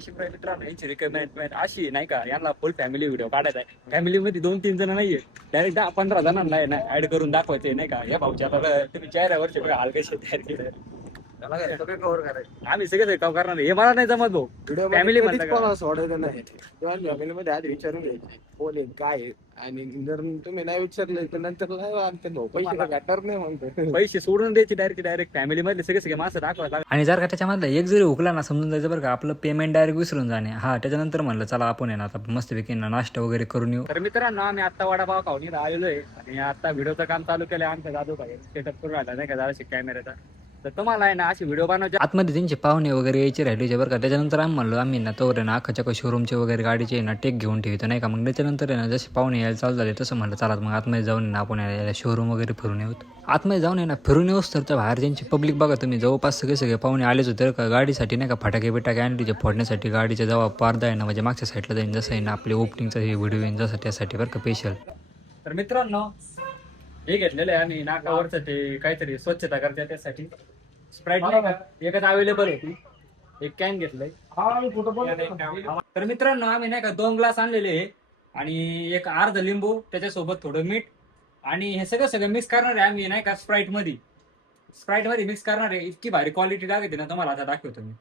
शिवाय मित्रांनो यांची रिक्वायरमेंट अशी नाही का, यांना फुल फॅमिली व्हिडिओ काढायचा आहे. फॅमिलीमध्ये 2-3 जण नाहीये, डायरेक्ट 10-15 जणांना आहे ना ऍड करून दाखवायचे नाही का. या भाऊच्या आता तुम्ही चेहऱ्यावरचे बघा हाल कसे तयार केले. त्याला काय सगळे कव्हर करायचे. आम्ही सगळे काम करणार नाही. हे मला नाही जमत भाऊ. व्हिडिओ फॅमिली फॅमिली कोणाला सोडायचं नाही. किंवा फॅमिलीमध्ये आधी विचारून घ्यायचे कोण आहे काय आहे. आणि जर तुम्ही नाही विचारलं तर नंतर नाही आणते भाऊ पैसे भेटणार नाही म्हणतो. पैसे सोडून द्यायचे डायरेक्ट फॅमिली मधले सगळे माणसं दाखवायला. आणि जर का त्याच्यामधलं एक जरी हुकला ना समजून जायचं बरं का आपलं पेमेंट डायरेक्ट विसरून जाणे. हा त्याच्यानंतर म्हणलं चला आपण आहे ना आता मस्तपैकी नाश्ता वगैरे करून येऊ. तर मित्रांनो आम्ही आता वडापाव खाऊन इथं आलेलो आहे आणि आता व्हिडिओचं काम चालू केलंय आमच्या जादू भाई सेटअप करून राहिला नाही का जराशी कॅमेऱ्याचा. तर तुम्हाला आहे ना अशी व्हिडिओ बनवायचे आतमध्ये त्यांचे पाहुणे वगैरे यायचे राहिले बरं का. त्याच्यानंतर आम्ही म्हणलो आम्ही ना तोवर आहे ना अख्खाच्या शोरूमचे वगैरे गाडीचे ना टेक घेऊन ठेवतो नाही का. मग त्याच्यानंतर आहे ना जसे पाहुणे यायला चालू झाले तसं म्हणलं चला मग आतमध्ये जाऊन ना आपण यायला शोरूम वगैरे फिरून येऊत. आतमध्ये जाऊन आहे ना फिरून येऊस तर बाहेर त्यांची पब्लिक बघा तुम्ही जवळपास सगळे पाहुणे आलेच होते का. गाडीसाठी नाही का फटाके बिटाके आणले जे फोडण्यासाठी गाडीच्या जवळ पारदा आहे ना म्हणजे मागच्या साईडला जाईन जसं आहे ना आपले ओपनिंगचा हे व्हिडिओ येईन जसं त्यासाठी बरं का स्पेशल. तर मित्रांनो हे घेतलेलं आहे आम्ही नाकावरचं ते काहीतरी स्वच्छता करते त्यासाठी. स्प्राईट नाही का एकच अवेलेबल होती, एक कॅन घेतलंय. तर मित्रांनो आम्ही नाही का 2 ग्लास आणलेले आहे आणि एक अर्ध लिंबू त्याच्यासोबत थोडं मीठ आणि हे सगळं मिक्स करणार आहे आम्ही नाही का स्प्राईट मध्ये मिक्स करणार आहे. इतकी भारी क्वालिटी लागते ना तुम्हाला आता दाखवतो मी.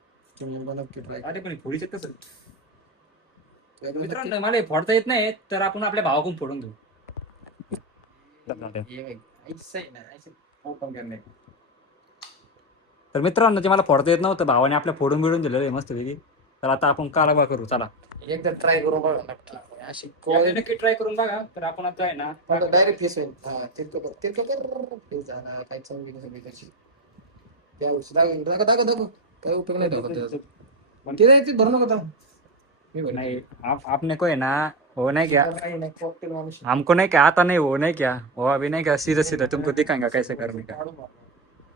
अरे पण फोडीचे कसं मित्रांनो मला हे फोडता येत नाही तर आपण आपल्या भावाकडून फोडून घेऊ. तर मित्रांनो ते मला फोडता येत नव्हतं, भावाने आपल्या फोडून बिडून दिलेलं आहे मस्तपैकी. तर आता आपण कालवा करू चला. एकदा ट्राय करून बघा नक्की. अशी नक्की ट्राय करून बघा. तर आपण आता आहे ना डायरेक्ट फेस होईल. हा फेस झाला काय चांगली सगळी त्याची त्या वर्षी दाखव काय उपयोग नाही दाखवत ते नाही ते भरू नका आता. नहीं आपने को है ना वो नहीं क्या नाही कॉकटेल माणूस हमको नहीं क्या आता नहीं वो नहीं क्या वो अभी नहीं क्या सीधा तुमको दिखाएंगा कैसे करने का.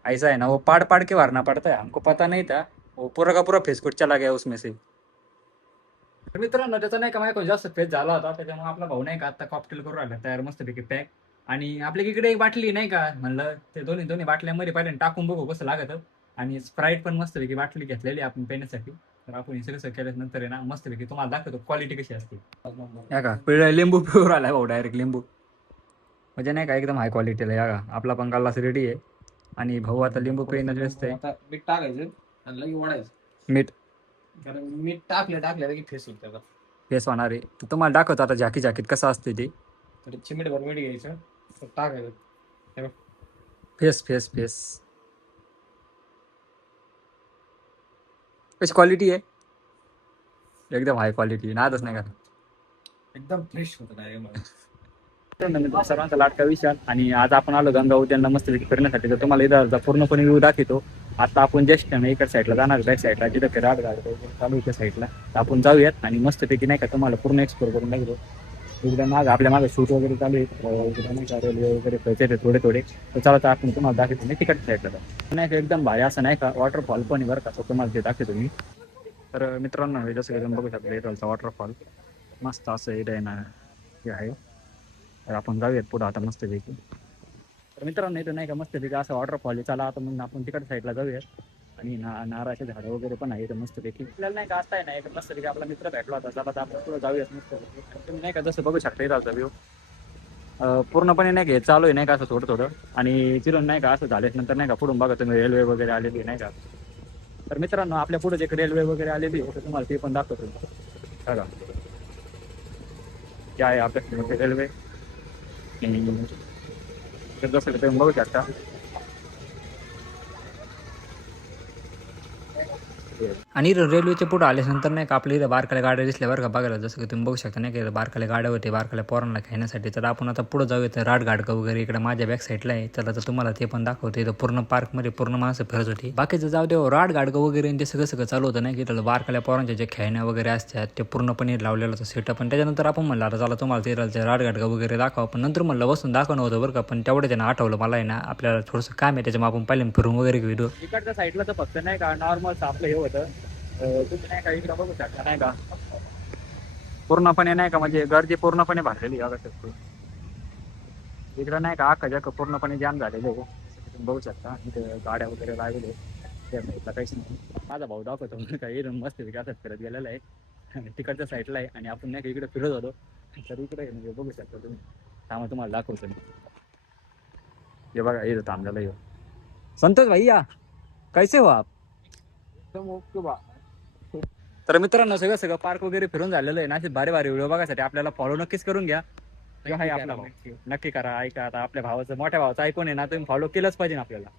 ऐसा है ना वो पाड़ के भरना पड़ता है. हमको पता नहीं था वो पूरा का पूरा फेसकुट चला गया उसमें से. तर मित्रांनो त्याचा नाही का माझ्या जास्त फेस झाला होता त्याच्यामुळे आपला भाऊ नाही का आता कॉकटेल करून राहिला तयार मस्तपैकी पॅक. आणि आपल्या इकडे एक बाटली नाही का म्हणलं ते दोन्ही बाटल्यामध्ये पहिले टाकून बघू कसं लागतं. आणि स्प्राईट पण मस्तपैकी बाटली घेतलेली आपण पिण्यासाठी. तर आपण हे सगळं केल्यानंतर आहे ना मस्तपैकी तुम्हाला दाखवतो क्वालिटी कशी असते. या का पिवळा लिंबू पिवर आलाय भाऊ डायरेक्ट लिंबू म्हणजे नाही का एकदम हाय क्वालिटीला. या का आपला पण गल्लास रेडी आहे आणि भाऊ आता लिंबू पिणं व्यस्त आहे. आता मीठ टाकायचं आणि लगे ओढायचं. मीठ कारण मीठ टाकलं की फेस होईल त्याचा. फेस होणार आहे तर तुम्हाला दाखवतो आता झाकीत कसं असते ते. तर चिमीटभर मीठ घ्यायचं तर टाकायचं फेस कशी क्वालिटी आहे एकदम हाय क्वालिटी नादच नाही का. एकदम फ्रेश होतं डायरेक्ट. सर्वांचा लाडका विशाल आणि आज आपण आलो गंगा उद्यानला मस्तपैकी फिरण्यासाठी. तर तुम्हाला इथं पूर्णपणे व्ह्यू दाखवतो. आता आपण जस्ट इकडच्या साईडला जाणार बॅक साईडला जिथं राड गाडी चालू त्या साईडला आपण जाऊयात आणि मस्तपैकी नाही का तुम्हाला पूर्ण एक्सप्लोर करून दाखवतो. एकदम आपल्या मागे शूट वगैरे चालू आहे नाही का रेल्वे वगैरे खायचे थोडे तर चला तर आपण तुम्हाला दाखवतो मी तिकडच्या साईडला नाही का एकदम भारी असं नाही का वॉटरफॉल पण आहे बरं का. तुम्हाला ते दाखवतो मी. तर मित्रांनो हे जसं एकदम बघू शकता इथलचा वॉटरफॉल मस्त असं इथं ना हे आहे. तर आपण जाऊयात पुढं आता मस्तपैकी. तर मित्रांनो इथं नाही का मस्तपैकी असं वॉटरफॉल आहे. चला आता मग आपण तिकडच्या साईडला जाऊयात आणि नारळाचे झाडं वगैरे पण आहे इथं मस्तपैकी. आपल्याला नाही का असता आहे ना एक मस्तपैकी आपला मित्र भेटला होता. चला तर आपण पुढं जाऊयात मस्तपैकी. तुम्ही नाही का जसं बघू शकता इथं व्ह्यू पूर्णपणे नाही का हे चालू आहे नाही का असं थोडं आणि चिरून नाही का असं झाल्यानंतर नाही का पुढून बघा तुम्ही रेल्वे वगैरे आलेली नाही का. तर मित्रांनो आपल्या पुढे जे रेल्वे वगैरे आलेली आहे तर तुम्हाला ते पण दाखवतो बघा काय आहे आपल्या रेल्वे. जसं तुम्ही बघू शकता आणि रेल्वेच्या पुढे आल्यानंतर नाही का आपल्या इथं बारकाल्या गाड्या दिसल्या बरं का बघायला. जसं की तुम्ही बघू शकता नाही का बारकाल्या गाड्या होते बारकाल्या पोरांना खेळण्यासाठी. तर आपण आता पुढे जाऊया राड गाडका वगैरे इकडे माझ्या बॅक साईडला आहे. तर तुम्हाला ते पण दाखवते. इथं पूर्ण पार्कमध्ये पूर्ण माणसं फिरत होती. बाकीचं जाऊ दे राड गाडका वगैरे ते सगळं चालू होतं नाही की त्याला बारकाल्या पोरांच्या जे खेळण्या वगैरे असतात ते पूर्णपणे लावलेलं होतं सेटअप. पण त्याच्यानंतर आपण म्हणलं आता चला तुम्हाला ते राड गाडका वगैरे दाखवा. पण नंतर म्हणलं बसून दाखवणं होतं बरं का. पण तेवढं त्यांना आठवलं मला आहे ना आपल्याला थोडंसं काम आहे त्याच्यामुळे आपण पहिले फिरून वगैरे व्हिडिओ. इकडच्या साईडला तर फक्त नाही का नॉर्मल आपलं हे होतं तुम्ही नाही का इकडं बघू शकता नाही का पूर्णपणे नाही का म्हणजे गर्दी पूर्णपणे भरलेली बघा शकतो. इकडं नाही का अख्खा जग पूर्णपणे जाम झालेले आहे. तुम्ही बघू शकता इथे गाड्या वगैरे लागलेले त्या साईडला काहीच नाही. माझा भाऊ दाखवतो काय एकदम मस्त असं फिरत गेलेला आहे तिकडच्या साईडला आहे आणि आपण नाही का इकडे फिरत होतो तर इकडे म्हणजे बघू शकता तुम्ही. थांबा तुम्हाला दाखवतो मी. हे बघा इथं थांबलेलं आहे. संतोष भैया कैसे हो आप? तर मित्रांनो सगळं सगळं पार्क वगैरे फिरून झालेलं आहे ना. असे भारी भारी व्हिडिओ बघायसाठी आपल्याला फॉलो नक्कीच करून घ्या. जो आहे आपला भाऊ नक्की करा. ऐका आता आपल्या भावाचं मोठ्या भावाचं ऐकून आहे ना तुम्ही फॉलो केलंच पाहिजे ना आपल्याला.